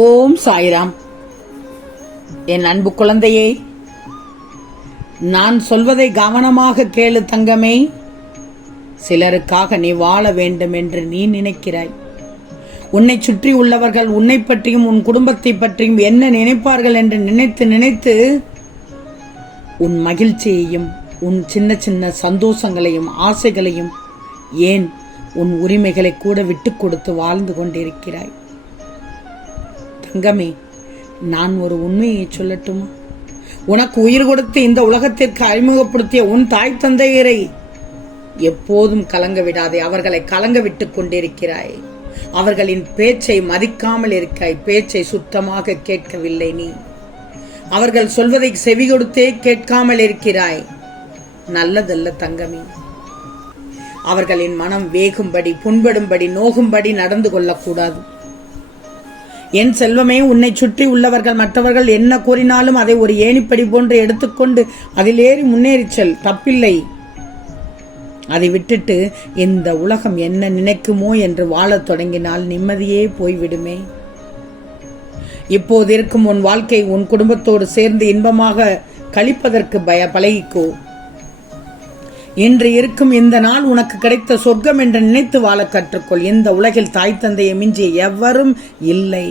ஓம் சாய்ராம். என் அன்பு குழந்தையே, நான் சொல்வதை கவனமாக கேளு தங்கமே. சிலருக்காக நீ வாழ வேண்டும் என்று நீ நினைக்கிறாய். உன்னை சுற்றி உள்ளவர்கள் உன்னை பற்றியும் உன் குடும்பத்தை பற்றியும் என்ன நினைப்பார்கள் என்று நினைத்து நினைத்து உன் மகிழ்ச்சியையும் உன் சின்ன சின்ன சந்தோஷங்களையும் ஆசைகளையும் ஏன் உன் உரிமைகளை கூட விட்டு கொடுத்து வாழ்ந்து கொண்டிருக்கிறாய். தங்கமே, நான் ஒரு உண்மையை சொல்லட்டுமா? உனக்கு உயிர் கொடுத்து இந்த உலகத்திற்கு அறிமுகப்படுத்திய உன் தாய் தந்தையரை எப்போதும் கலங்க விடாதே. அவர்களை கலங்க விட்டுக் கொண்டிருக்கிறாய். அவர்களின் பேச்சை மதிக்காமல் இருக்காய். பேச்சை சுத்தமாக கேட்கவில்லை நீ. அவர்கள் சொல்வதை செவி கொடுத்தே கேட்காமல் இருக்கிறாய். நல்லதல்ல தங்கமே. அவர்களின் மனம் வேகும்படி, புண்படும்படி, நோகும்படி நடந்து கொள்ளக்கூடாது. என் செல்வமே, உன்னை சுற்றி உள்ளவர்கள் மற்றவர்கள் என்ன கூறினாலும் அதை ஒரு ஏணிப்படி போன்று எடுத்துக்கொண்டு அதில் ஏறி முன்னேறி செல், தப்பில்லை. அதை விட்டுட்டு இந்த உலகம் என்ன நினைக்குமோ என்று வாழத் தொடங்கினால் நிம்மதியே போய்விடுமே. இப்போது இருக்கும் உன் வாழ்க்கை உன் குடும்பத்தோடு சேர்ந்து இன்பமாக கழிப்பதற்கு பழகிக்கோ. இன்று இருக்கும் இந்த நாள் உனக்கு கிடைத்த சொர்க்கம் என்று நினைத்து வாழ கற்றுக்கொள். இந்த உலகில் தாய் தந்தையை மிஞ்சிய எவரும் இல்லை.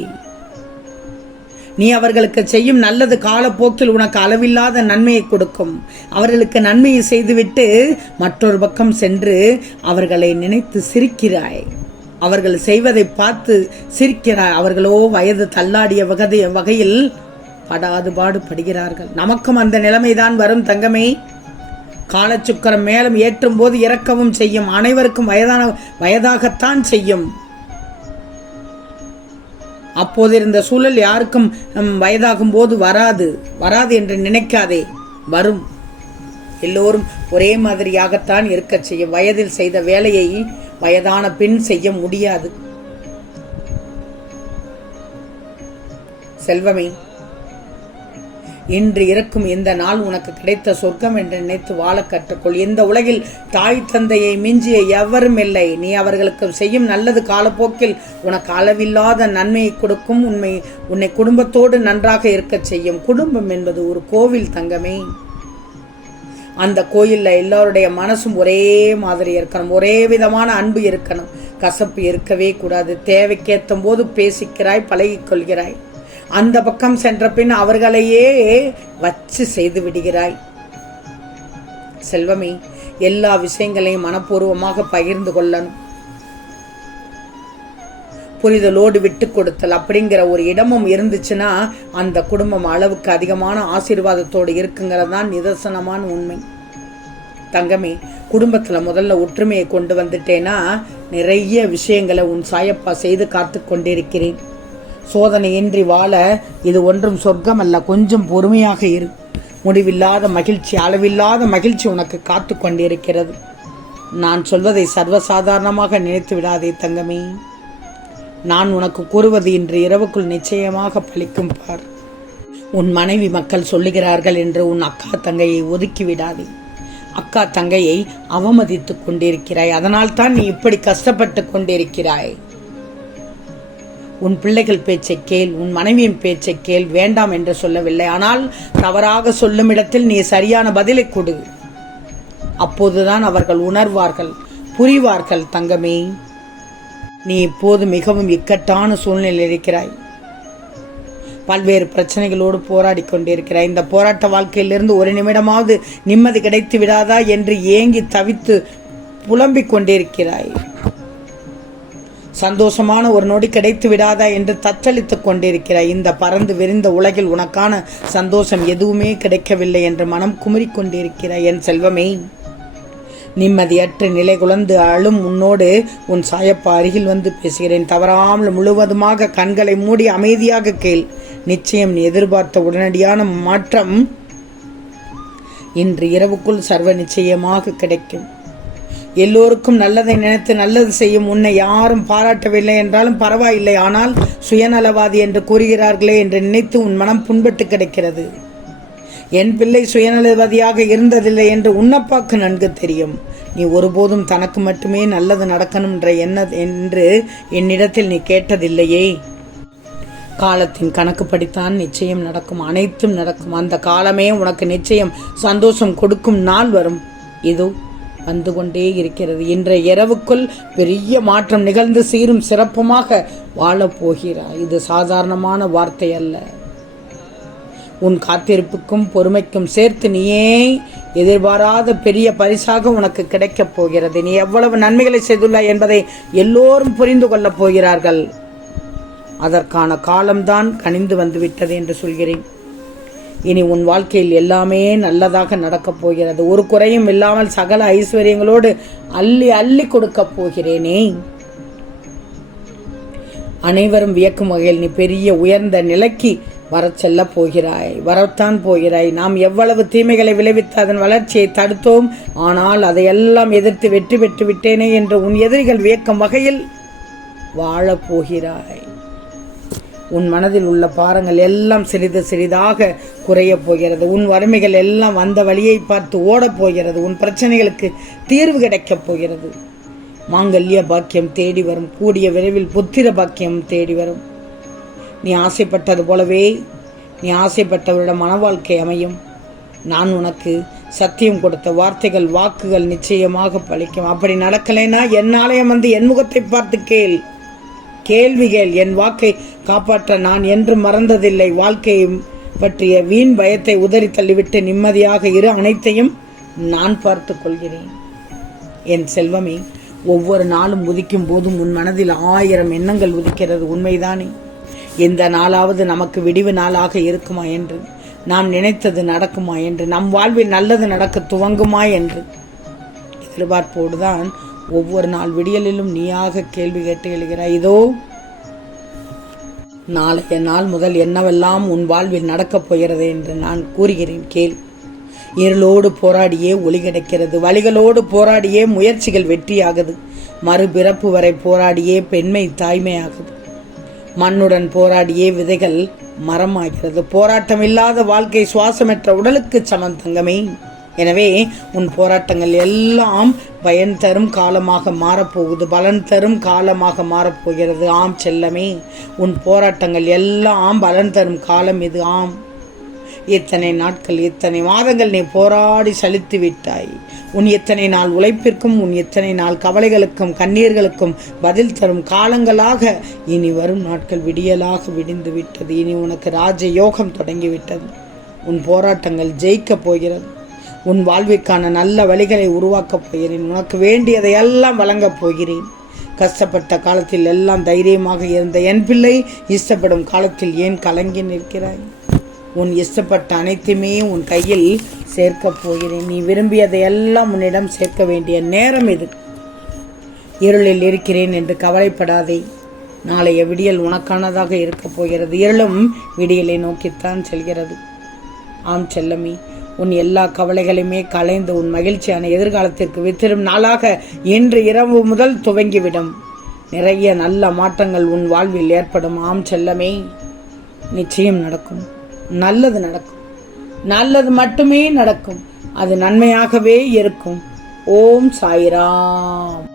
நீ அவர்களுக்கு செய்யும் நல்லது காலப்போக்கில் உனக்கு அளவில்லாத நன்மையை கொடுக்கும். அவர்களுக்கு நன்மையை செய்துவிட்டு மற்றொரு பக்கம் சென்று அவர்களை நினைத்து சிரிக்கிறாய். அவர்கள் செய்வதை பார்த்து சிரிக்கிறாய். அவர்களோ வயது தள்ளாடிய வகையில் படாது பாடுபடுகிறார்கள். நமக்கும் அந்த நிலைமைதான் வரும் தங்கமே. காலச்சுக்கரம் மேலும் ஏற்றும் போது இறக்கவும் செய்யும். அனைவருக்கும் வயதாகத்தான் செய்யும். அப்போது இருந்த சூழல் யாருக்கும் வயதாகும் போது வராது என்று நினைக்காதே. வரும். எல்லோரும் ஒரே மாதிரியாகத்தான் இருக்க செய்யும். வயதில் செய்த வேலையை வயதான பின் செய்ய முடியாது. செல்வமே, இன்று இருக்கும் இந்த நாள் உனக்கு கிடைத்த சொர்க்கம் என்று நினைத்து வாழ கற்றுக்கொள். இந்த உலகில் தாய் தந்தையை மிஞ்சிய எவரும் இல்லை. நீ அவர்களுக்கு செய்யும் நல்லது காலப்போக்கில் உனக்கு அளவில்லாத நன்மையை கொடுக்கும். உன்னை குடும்பத்தோடு நன்றாக இருக்க செய்யும். குடும்பம் என்பது ஒரு கோவில் தங்கமே. அந்த கோயில்ல எல்லாருடைய மனசும் ஒரே மாதிரி இருக்கணும். ஒரே விதமான அன்பு இருக்கணும். கசப்பு இருக்கவே கூடாது. தேவைக்கேற்றும் போது பேசிக்கிறாய், பழகிக் கொள்கிறாய். அந்த பக்கம் சென்ற பின் அவர்களையே வச்சு செய்து விடுகிறாய். செல்வமே, எல்லா விஷயங்களையும் மனப்பூர்வமாக பகிர்ந்து கொள்ளணும். புரிதலோடு விட்டு கொடுத்தல் அப்படிங்கிற ஒரு இடமும் இருந்துச்சுன்னா அந்த குடும்பம் அளவுக்கு அதிகமான ஆசீர்வாதத்தோடு இருக்குங்கிறதான் நிதர்சனமான உண்மை. தங்கமே, குடும்பத்துல முதல்ல ஒற்றுமையை கொண்டு வந்துட்டேன்னா நிறைய விஷயங்களை உன் சாயப்பா செய்து காத்து கொண்டிருக்கிறேன். சோதனையின்றி வாழ இது ஒன்றும் சொர்க்கம் அல்ல. கொஞ்சம் பொறுமையாக இரு. முடிவில்லாத மகிழ்ச்சி, அளவில்லாத மகிழ்ச்சி உனக்கு காத்து கொண்டிருக்கிறது. நான் சொல்வதை சர்வசாதாரணமாக நினைத்து விடாதே தங்கமே. நான் உனக்கு கூறுவது இன்று இரவுக்குள் நிச்சயமாக பலிக்கும் பார். உன் மனைவி மக்கள் சொல்லுகிறார்கள் என்று உன் அக்கா தங்கையை ஒதுக்கி விடாதே. அக்கா தங்கையை அவமதித்துக் கொண்டிருக்கிறாய். அதனால் தான் நீ இப்படி கஷ்டப்பட்டு கொண்டிருக்கிறாய். உன் பிள்ளைகள் பேச்சை கேள், உன் மனைவியின் பேச்சை கேள். வேண்டாம் என்று சொல்லவில்லை. ஆனால் தவறாக சொல்லும் இடத்தில் நீ சரியான பதிலை கொடு. அப்போதுதான் அவர்கள் உணர்வார்கள், புரிவார்கள். தங்கமே, நீ இப்போது மிகவும் இக்கட்டான சூழ்நிலையில் இருக்கிறாய். பல்வேறு பிரச்சனைகளோடு போராடி கொண்டிருக்கிறாய். இந்த போராட்ட வாழ்க்கையிலிருந்து ஒரு நிமிடமாவது நிம்மதி கிடைத்து விடாதா என்று ஏங்கி தவித்து புலம்பிக் கொண்டிருக்கிறாய். சந்தோஷமான ஒரு நொடி கிடைத்து விடாதா என்று தத்தளித்துக் கொண்டிருக்கிறாய். இந்த பறந்து விரிந்த உலகில் உனக்கான சந்தோஷம் எதுவுமே கிடைக்கவில்லை என்று மனம் குமரிக்கொண்டிருக்கிறாய். என் செல்வமே, நிம்மதியற்ற நிலை குழந்து அழும் உன்னோடு உன் சாயப்பா அருகில் வந்து பேசுகிறேன். தவறாமல் முழுவதுமாக கண்களை மூடி அமைதியாக கேள். நிச்சயம் நீ எதிர்பார்த்த உடனடியான மாற்றம் இன்று இரவுக்குள் சர்வ நிச்சயமாக கிடைக்கும். எல்லோருக்கும் நல்லதை நினைத்து நல்லது செய்யும் உன்னை யாரும் பாராட்டவில்லை என்றாலும் பரவாயில்லை. ஆனால் சுயநலவாதி என்று கூறுகிறார்களே என்று நினைத்து உன் மனம் புண்பட்டு கிடக்கிறது. என் பிள்ளை சுயநலவாதியாக இருந்ததில்லை என்று உன்னப்பாக்கு நன்கு தெரியும். நீ ஒருபோதும் தனக்கு மட்டுமே நல்லது நடக்கணும் என்று என்னிடத்தில் நீ கேட்டதில்லையே. காலத்தின் கணக்குப்படித்தான் நிச்சயம் நடக்கும், அனைத்தும் நடக்கும். அந்த காலமே உனக்கு நிச்சயம் சந்தோஷம் கொடுக்கும் நாள் வரும். இதோ வந்து கொண்டே இருக்கிறது. இன்றைய இரவுக்குள் பெரிய மாற்றம் நிகழ்ந்து சீரும் சிறப்புமாக வாழப்போகிறாய். இது சாதாரணமான வார்த்தை அல்ல. உன் காத்திருப்புக்கும் பொறுமைக்கும் சேர்த்து நீயே எதிர்பாராத பெரிய பரிசாக உனக்கு கிடைக்கப் போகிறது. நீ எவ்வளவு நன்மைகளை செய்துள்ளாய் என்பதை எல்லோரும் புரிந்து கொள்ளப் போகிறார்கள். அதற்கான காலம்தான் கனிந்து வந்துவிட்டது என்று சொல்கிறேன். இனி உன் வாழ்க்கையில் எல்லாமே நல்லதாக நடக்கப் போகிறது. ஒரு குறையும் இல்லாமல் சகல ஐஸ்வர்யங்களோடு அள்ளி அள்ளி கொடுக்கப் போகிறேனே. அனைவரும் வியக்கும் வகையில் நீ பெரிய உயர்ந்த நிலைக்கு வரச்செல்ல போகிறாய், வரத்தான் போகிறாய். நாம் எவ்வளவு தீமைகளை விளைவித்து அதன் வளர்ச்சியை தடுத்தோம், ஆனால் அதையெல்லாம் எதிர்த்து வெற்றி பெற்று விட்டேனே என்று உன் எதிரிகள் வியக்கும் வகையில் வாழப்போகிறாய். உன் மனதில் உள்ள பாரங்கள் எல்லாம் சிறிது சிறிதாக குறையப் போகிறது. உன் வறுமைகள் எல்லாம் வந்த வழியை பார்த்து ஓடப் போகிறது. உன் பிரச்சனைகளுக்கு தீர்வு கிடைக்கப் போகிறது. மாங்கல்ய பாக்கியம் தேடி வரும். கூடிய விரைவில் புத்திர பாக்கியம் தேடி வரும். நீ ஆசைப்பட்டது போலவே நீ ஆசைப்பட்டவரிடம் மன வாழ்க்கை அமையும். நான் உனக்கு சத்தியம் கொடுத்த வார்த்தைகள் வாக்குகள் நிச்சயமாக பலிக்கும். அப்படி நடக்கலைன்னா என் ஆலயம் வந்து என் முகத்தை பார்த்து கேள்விகள். என் வாக்கை காப்பாற்ற நான் என்றும் மறந்ததில்லை. வாழ்க்கையை பற்றிய வீண் பயத்தை உதறி தள்ளிவிட்டு நிம்மதியாக இரு. அனைத்தையும் நான் பார்த்து கொள்கிறேன். என் செல்வமே, ஒவ்வொரு நாளும் உதிக்கும் போதும் உன் மனதில் 1000 எண்ணங்கள் உதிக்கிறது. உண்மைதானே? இந்த நாளாவது நமக்கு விடிவு நாளாக இருக்குமா என்று, நாம் நினைத்தது நடக்குமா என்று, நம் வாழ்வில் நல்லது நடக்க துவங்குமா என்று எதிர்பார்ப்போடுதான் ஒவ்வொரு நாள் விடியலிலும் நீயாக கேள்வி கேட்டு எழுகிறாய். இதோ நாளைய நாள் முதல் என்னவெல்லாம் உன் வாழ்வில் நடக்கப் போகிறது என்று நான் கூறுகிறேன் கேள். இருளோடு போராடியே ஒளி கிடைக்கிறது. வழிகளோடு போராடியே முயற்சிகள் வெற்றியாகுது. மறுபிறப்பு வரை போராடியே பெண்மை தாய்மையாகுது. மண்ணுடன் போராடியே விதைகள் மரமாகிறது. போராட்டம் இல்லாத வாழ்க்கை சுவாசமற்ற உடலுக்கு சமம் தங்கமே. எனவே உன் போராட்டங்கள் எல்லாம் பயன் தரும் காலமாக மாறப்போகுது, பலன் தரும் காலமாக மாறப்போகிறது. ஆம் செல்லமே, உன் போராட்டங்கள் எல்லாம் பலன் தரும் காலம் இது. ஆம், இத்தனை நாட்கள் இத்தனை மாதங்கள் நீ போராடி சலித்து விட்டாய். உன் எத்தனை நாள் உழைப்பிற்கும் உன் எத்தனை நாள் கவலைகளுக்கும் கண்ணீர்களுக்கும் பதில் தரும் காலங்களாக இனி வரும் நாட்கள் விடியலாக விடிந்து விட்டது. இனி உனக்கு ராஜ யோகம் தொடங்கிவிட்டது. உன் போராட்டங்கள் ஜெயிக்கப் போகிறது. உன் வாழ்விற்கான நல்ல வழிகளை உருவாக்கப் போகிறேன். உனக்கு வேண்டியதை எல்லாம் வழங்கப் போகிறேன். கஷ்டப்பட்ட காலத்தில் எல்லாம் தைரியமாக இருந்த என் பிள்ளை, இஷ்டப்படும் காலத்தில் ஏன் கலங்கி நிற்கிறாய்? உன் இஷ்டப்பட்ட அனைத்துமே உன் கையில் சேர்க்கப் போகிறேன். நீ விரும்பியதை எல்லாம் உன்னிடம் சேர்க்க வேண்டிய நேரம் இது. இருளில் இருக்கிறேன் என்று கவலைப்படாதே. நாளைய விடியல் உனக்கானதாக இருக்கப் போகிறது. இருளும் விடியலை நோக்கித்தான் செல்கிறது. ஆம் செல்லமே, உன் எல்லா கவலைகளையுமே களைந்து உன் மகிழ்ச்சியான எதிர்காலத்திற்கு வித்திரும் நாளாக இன்று இரவு முதல் துவங்கிவிடும். நிறைய நல்ல மாற்றங்கள் உன் வாழ்வில் ஏற்படும். ஆம் செல்லமே, நிச்சயம் நடக்கும். நல்லது நடக்கும். நல்லது மட்டுமே நடக்கும். அது நன்மையாகவே இருக்கும். ஓம் சாய்ராம்.